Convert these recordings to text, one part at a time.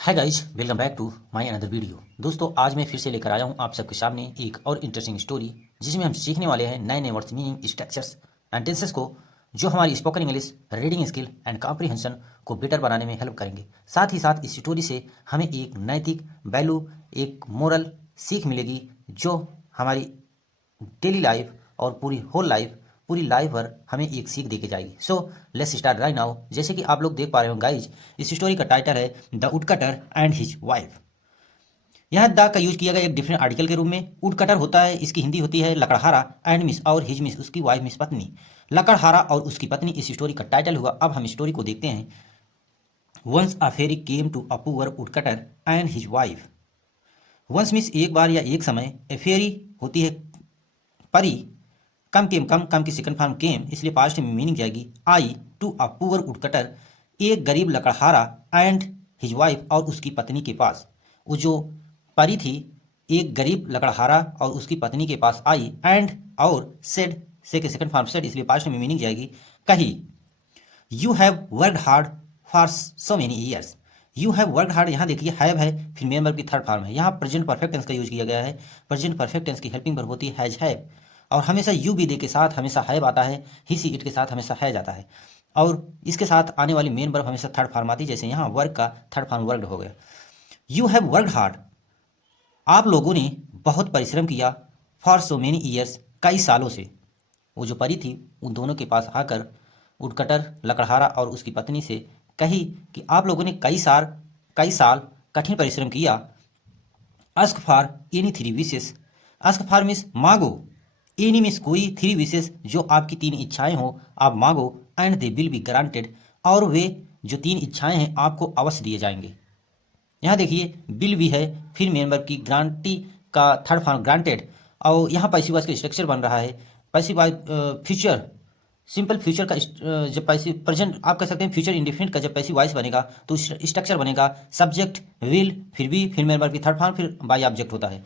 Hi guys, welcome back to my another video. दोस्तों, आज मैं फिर से लेकर आया हूँ आप सबके सामने एक और इंटरेस्टिंग स्टोरी, जिसमें हम सीखने वाले हैं नए नए words, meaning, structures and tenses को, जो हमारी spoken English reading skill and comprehension को बेटर बनाने में हेल्प करेंगे। साथ ही साथ इस स्टोरी से हमें एक नैतिक वैल्यू, एक मोरल सीख मिलेगी, जो हमारी डेली लाइफ और पूरी होल लाइफ, पूरी लाइफ भर हमें एक सीख देके जाएगी। So let's start right now. जैसे कि आप लोग देख पा रहे हो गाइज, इस स्टोरी का टाइटल है the woodcutter and his wife. यहाँ द का यूज किया गया एक डिफरेंट आर्टिकल के रूप में। वुडकटर होता है, इसकी हिंदी होती है लकड़हारा, एंड मिस और हिज मिस उसकी वाइफ मिस पत्नी। लकड़हारा और उसकी पत्नी इस स्टोरी का टाइटल हुआ। अब हम स्टोरी को देखते हैं। Once a fairy came to a poor woodcutter and his wife. Once means एक बार या एक समय, ए फेरी होती है परी, कम केम कम कम की सेकंड फॉर्म केम, इसलिए पास्ट में मीनिंग जाएगी आई, टू अ पुअर वुडकटर, एक गरीब लकड़हारा, एंड हिज वाइफ और उसकी पत्नी के पास। वो जो परी थी एक गरीब लकड़हारा और उसकी पत्नी के पास आई, एंड और सेड से के सेकंड फॉर्म सेड, इसलिए पास्ट में मीनिंग जाएगी कही। You have worked hard for so many years. You have worked hard, यहाँ देखिए हैव है, फिर मेन वर्ब की थर्ड फॉर्म है। यहाँ प्रेजेंट परफेक्ट टेंस का यूज किया गया है। प्रेजेंट परफेक्ट टेंस की हेल्पिंग वर्ब होती है हैज, हैव, और हमेशा यू बी दे के साथ हमेशा हैव आता है, ही सी इट के साथ हमेशा हैज आता है, और इसके साथ आने वाली मेन वर्ब हमेशा थर्ड फॉर्म आती है। जैसे यहाँ वर्क का थर्ड फॉर्म वर्कड हो गया। यू हैव वर्कड हार्ड, आप लोगों ने बहुत परिश्रम किया, फॉर सो मेनी ईयर्स, कई सालों से। वो जो परी थी उन दोनों के पास आकर वुडकटर लकड़हारा और उसकी पत्नी से कही कि आप लोगों ने कई साल कठिन परिश्रम किया। Ask for any three wishes, ask for means मांगो, एनी मीन्स कोई, थ्री विशेष जो आपकी तीन इच्छाएं हो आप मांगो, and they will be granted, और वे जो तीन इच्छाएं हैं आपको अवश्य दिए जाएंगे। यहाँ देखिए बिल भी है, फिर मेन वर्ब की ग्रांटी का थर्ड फॉर्म ग्रांटेड, और यहाँ पैसिव वॉइस का स्ट्रक्चर बन रहा है। Passive voice future simple future का जब पैसिव प्रेजेंट आप कह सकते हैं, फ्यूचर इंडेफिनिट का जब पैसिव वॉइस बनेगा तो स्ट्रक्चर बनेगा सब्जेक्ट विल, फिर बी, फिर मेन वर्ब की थर्ड फॉर्म, फिर बाई ऑब्जेक्ट होता है।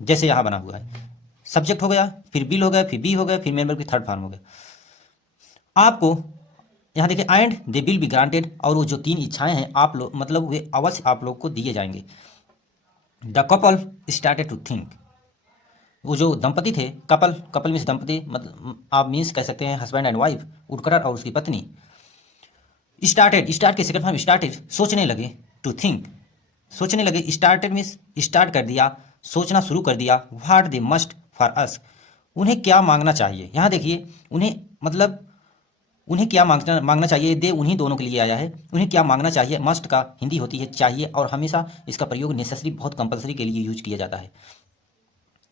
जैसे यहाँ बना हुआ है, सब्जेक्ट हो गया, फिर बिल हो गया, फिर बी हो गया, फिर मेन वर्ब की थर्ड फॉर्म हो गया। आपको यहाँ देखिए and they will be granted, और वो जो तीन इच्छाएं हैं आप लोग मतलब वे अवश्य आप लोग को दिए जाएंगे। The couple started to think, वो जो दंपति थे, कपल, कपल मीन्स दंपति, मतलब आप मीन्स कह सकते हैं हस्बैंड एंड वाइफ, वुडकटर और उसकी पत्नी। स्टार्टेड, स्टार्ट के सेकंड फॉर्म स्टार्टेड, सोचने लगे, टू थिंक, सोचने लगे। स्टार्टेड मीन्स स्टार्ट कर दिया, सोचना शुरू कर दिया। What they must for us, उन्हें क्या मांगना चाहिए। यहाँ देखिए उन्हें मतलब उन्हें क्या मांगना चाहिए, दे उन्हीं दोनों के लिए आया है। उन्हें क्या मांगना चाहिए, मस्ट का हिंदी होती है चाहिए, और हमेशा इसका प्रयोग नेसेसरी, बहुत कंपलसरी के लिए यूज किया जाता है।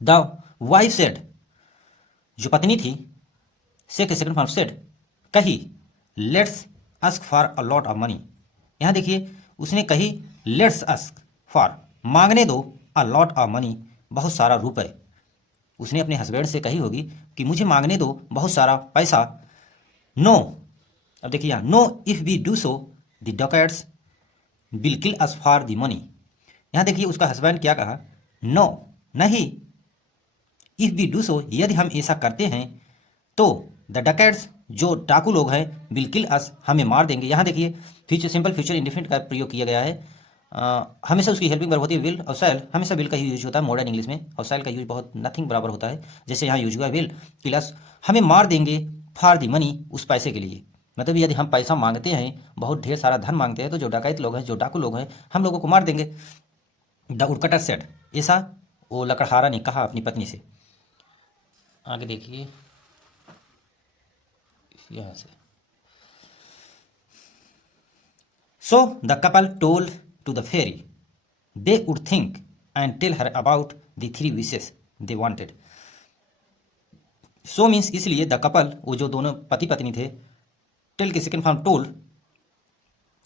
द वाइफ सेड, जो पत्नी थी, से के सेकंड फॉर्म सेड, कही, let's ask for a lot of money. यहाँ देखिए उसने कही लेट्स आस्क फॉर, मांगने दो, अ लॉट ऑफ मनी, बहुत सारा रुपए। उसने अपने हस्बैंड से कही होगी कि मुझे मांगने दो बहुत सारा पैसा। नो, अब देखिए यहाँ no, if we do so the dacoits will kill us for the money. यहाँ देखिए उसका हस्बैंड क्या कहा, नो, नहीं, इफ वी डू सो, यदि हम ऐसा करते हैं तो द डकैट्स, जो डाकू लोग हैं, विल किल अस, हमें मार देंगे। यहाँ देखिए फ्यूचर सिंपल फ्यूचर इंडेफिनिट का प्रयोग किया गया है। हमेशा उसकी हेल्पिंग वर्ब होती है विल, और शैल, हमेशा विल का ही यूज होता है मॉडर्न इंग्लिश में, और शैल का यूज बहुत नथिंग बराबर होता है। जैसे यहाँ यूज हुआ विल किल अस, हमें मार देंगे, फॉर द मनी, उस पैसे के लिए। मतलब यदि हम पैसा मांगते हैं, बहुत ढेर सारा धन मांगते हैं, तो जो डकैत लोग हैं, जो डाकू लोग हैं, हम लोगों को मार देंगे। द वुडकटर सेड, ऐसा वो लकड़हारा ने कहा अपनी पत्नी से। आगे देखिए यहाँ से। So the couple told to the fairy they would think and tell her about the three wishes they wanted. So means इसलिए, द कपल, वो जो दोनों पति पत्नी थे, टेल के सेकंड फॉर्म टोल्ड,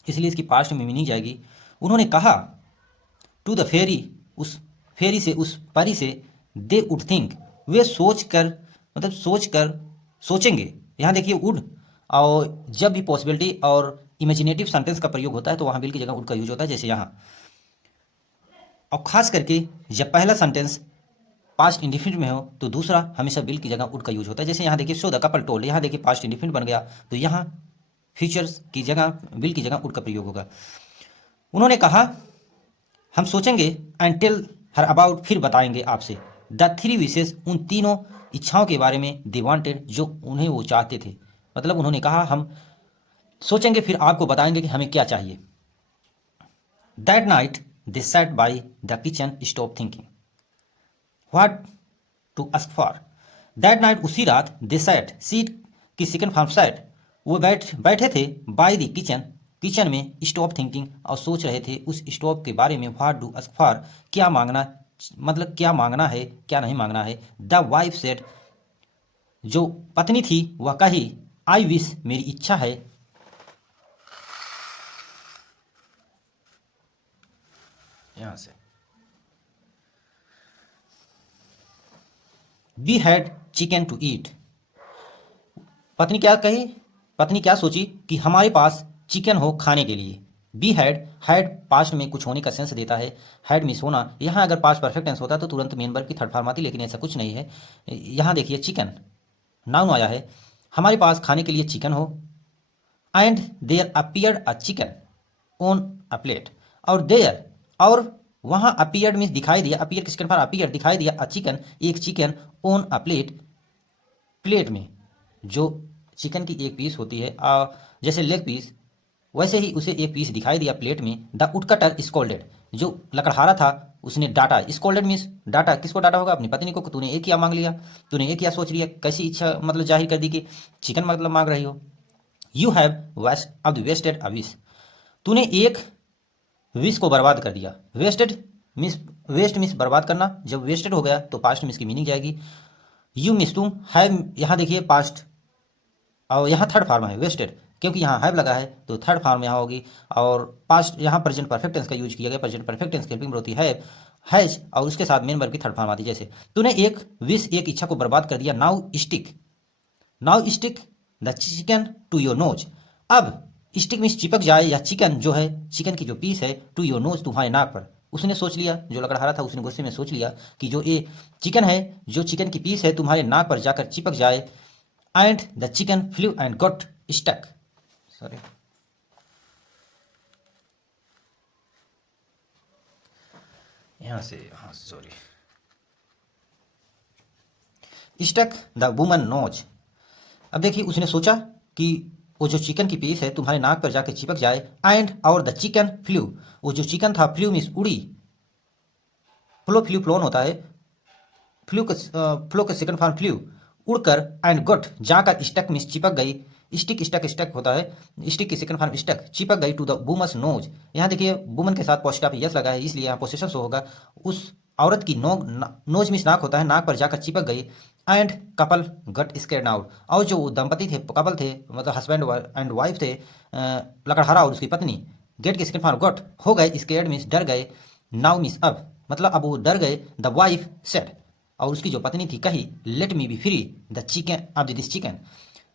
इसलिए इसकी पास्ट में मीनिंग जाएगी। उन्होंने कहा टू द फेरी, उस फेरी से, उस परी से, दे वुड थिंक, वे सोच कर, मतलब सोच कर सोचेंगे। यहाँ देखिए वुड, और जब भी पॉसिबिलिटी और इमेजिनेटिव सेंटेंस का प्रयोग होता है तो वहाँ विल की जगह वुड का यूज होता है, जैसे यहाँ। और खास करके जब पहला सेंटेंस पास्ट इंडिफिनिट में हो तो दूसरा हमेशा विल की जगह वुड का यूज होता है। जैसे यहाँ देखिए सो द कपल टोल्ड, यहाँ देखिए पास्ट इंडिफिनिट बन गया, तो यहाँ फ्यूचर्स की जगह विल की जगह वुड का प्रयोग होगा। उन्होंने कहा हम सोचेंगे एंड टेल हर अबाउट, फिर बताएंगे आपसे द थ्री विशेष, उन तीनों इच्छाओं के बारे में दे वांटेड, जो उन्हें वो चाहते थे। मतलब उन्होंने कहा हम सोचेंगे फिर आपको बताएंगे कि हमें क्या चाहिए। That night they sat by the kitchen stop thinking what to ask for. That night, उसी रात, दे सैट, सीट की सेकंड फॉर्म सैट, वो बैठे थे बाय द किचन, किचन में, स्टॉप थिंकिंग, और सोच रहे थे उस स्टॉप के बारे में, व्हाट डू आस्क फॉर, क्या मांगना, मतलब क्या मांगना है क्या नहीं मांगना है। द वाइफ सेड, जो पत्नी थी वह कही, आई विश, मेरी इच्छा है, यहां से, we had chicken to eat. पत्नी क्या कही, पत्नी क्या सोची कि हमारे पास चिकन हो खाने के लिए। बी हैड पास्ट में कुछ होने का सेंस देता है। हैड मिस होना, यहाँ अगर पास्ट परफेक्ट टेंस होता तो तुरंत मेन वर्ब की थर्ड फॉर्म आती, लेकिन ऐसा कुछ नहीं है। यहाँ देखिए चिकन नाउन आया है, हमारे पास खाने के लिए चिकन हो, and there appeared a chicken on a plate, और देयर, और वहाँ अपीयर्ड मीन्स दिखाई दिया, अपीयर किसके फॉर्म, अपीयर दिखाई दिया, अ चिकन एक chicken, on a plate plate में, जो चिकन की एक पीस होती है जैसे लेग पीस, वैसे ही उसे एक पीस दिखाई दिया प्लेट में। द वुडकटर स्कोल्डेड, जो लकड़हारा था उसने डांटा, स्कोल्डेड मीन्स डांटा, किसको डांटा होगा, अपनी पत्नी को, तूने एक किया मांग लिया, तूने एक किया सोच लिया, कैसी इच्छा मतलब जाहिर कर दी कि चिकन मतलब मांग रही हो। यू हैव वेस्ट अब द वेस्टेड अ विश, तूने एक विश को बर्बाद कर दिया। वेस्टेड मीन्स, वेस्ट मीन्स बर्बाद करना, जब वेस्टेड हो गया तो पास्ट में इसकी मीनिंग जाएगी। यू मीन्स तुम, हैव यहाँ देखिए पास्ट, और यहाँ थर्ड फॉर्म है वेस्टेड, क्योंकि यहाँ हैव लगा है तो थर्ड फॉर्म यहाँ होगी, और पास्ट यहाँ प्रेजेंट परफेक्ट टेंस का यूज किया गया, प्रेजेंट परफेक्ट टेंस की हेल्पिंग होती है हैज, और उसके साथ मेन वर्ब की थर्ड फॉर्म आती है। जैसे तूने एक विश, एक इच्छा को बर्बाद कर दिया। Now stick, now stick the chicken to your nose, अब स्टिक मीन्स चिपक जाए, या चिकन जो है, चिकन की जो पीस है, टू योर नोज, तुम्हारे नाक पर। उसने सोच लिया, जो लकड़हारा था उसने गुस्से में सोच लिया कि जो ये चिकन है, जो चिकन की पीस है तुम्हारे नाक पर जाकर चिपक जाए। And the chicken flew and got stuck, sorry, यहां से, हाँ sorry, stuck the woman nose. अब देखिए उसने सोचा कि वो जो चिकन की पीस है तुम्हारे नाक पर जाकर चिपक जाए। एंड और द चिकन फ्लू, वो जो चिकन था, फ्लू मीन्स उड़ी, फ्लू फ्लोन होता है, फ्लू का सेकंड फॉर्म फ्लू, उड़कर, एंड गट जाकर, स्टक मीन्स चिपक गई, स्टिक स्टक स्टक होता है, स्टिक की सेकंड फॉर्म स्टक, चिपक गई टू द वुमन्स नोज। यहाँ देखिए वुमन के साथ पोस्ट ऑफ यस लगा है, इसलिए यहाँ पोसेशन शो होगा, उस औरत की नोज मीन्स नाक होता है, नाक पर जाकर चिपक गई। And couple got scared out, और जो दंपति थे, कपल थे, मतलब हस्बैंड एंड वाइफ थे, लकड़हारा और उसकी पत्नी, गेट के सेकंड फॉर्म गट, हो गए, स्केर्ड मीन्स डर गए, नाउ मीन्स अब, मतलब अब वो डर गए। द वाइफ सेड, और उसकी जो पत्नी थी कही, let me be free the chicken of this chicken,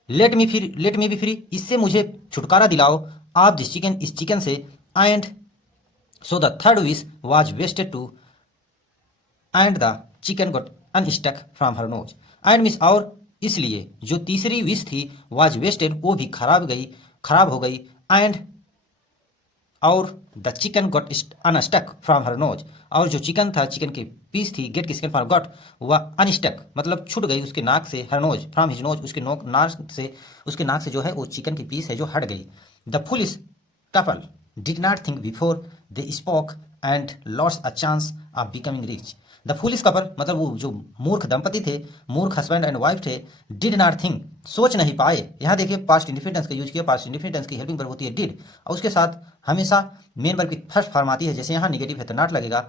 let me be free, इससे मुझे छुटकारा दिलाओ, ऑफ दिस चिकन, इस चिकन से। And so the third wish was wasted too, and the chicken got unstuck from her nose. And means और, इसलिए जो तीसरी विश थी वाज वेस्टेड, वो भी खराब हो गई। एंड और the chicken got unstuck from her nose, और जो चिकन था, चिकन की पीस थी, गेट की सेकंड फॉर्म गॉट, वह अनस्टक मतलब छूट गई उसके नाक से, her nose from his nose, उसके नाक से, उसके नाक से जो है वो चिकन की पीस है जो हट गई। The foolish couple did not think before they spoke and lost a chance of becoming rich. The foolish couple मतलब वो जो मूर्ख दंपति थे, मूर्ख हस्बैंड एंड वाइफ थे, डिड नॉट थिंक, सोच नहीं पाए। यहाँ देखिए पास्ट इंडिफिनिट टेंस का यूज किया, पास्ट इंडिफिनिट टेंस की हेल्पिंग वर्ब होती है डिड, और उसके साथ हमेशा मेन वर्ब की फर्स्ट फॉर्म आती है। जैसे यहाँ निगेटिव है तो नॉट लगेगा।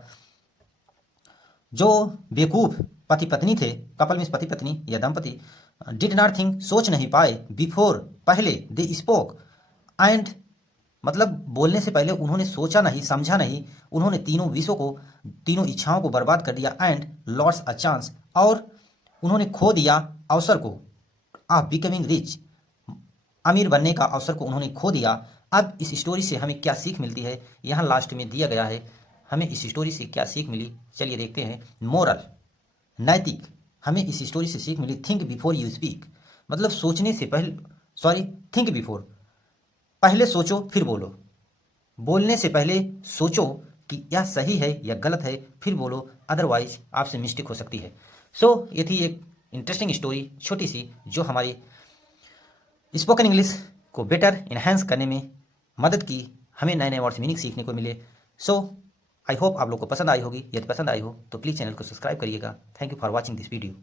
जो बेवकूफ पति पत्नी थे, कपल मीन्स पति पत्नी या दंपति, डिड नॉट थिंक सोच नहीं पाए, बिफोर पहले, दे स्पोक एंड मतलब बोलने से पहले उन्होंने सोचा नहीं, समझा नहीं, उन्होंने तीनों विषयों को, तीनों इच्छाओं को बर्बाद कर दिया। एंड लॉस्ट अ चांस, और उन्होंने खो दिया अवसर को, ऑफ बिकमिंग रिच, अमीर बनने का अवसर को उन्होंने खो दिया। अब इस स्टोरी से हमें क्या सीख मिलती है, यहाँ लास्ट में दिया गया है, हमें इस स्टोरी से क्या सीख मिली, चलिए देखते हैं। मोरल, नैतिक, हमें इस स्टोरी से सीख मिली, थिंक बिफोर यू स्पीक, मतलब सोचने से पहले, सॉरी, थिंक बिफोर, पहले सोचो फिर बोलो, बोलने से पहले सोचो कि यह सही है या गलत है, फिर बोलो, अदरवाइज आपसे मिस्टेक हो सकती है। सो ये थी एक इंटरेस्टिंग स्टोरी छोटी सी, जो हमारी स्पोकन इंग्लिश को बेटर इन्हांस करने में मदद की, हमें नए नए वर्ड्स मीनिंग सीखने को मिले। सो आई होप आप लोग को पसंद आई होगी। यदि पसंद आई हो तो प्लीज़ चैनल को सब्सक्राइब करिएगा। Thank you for watching this video.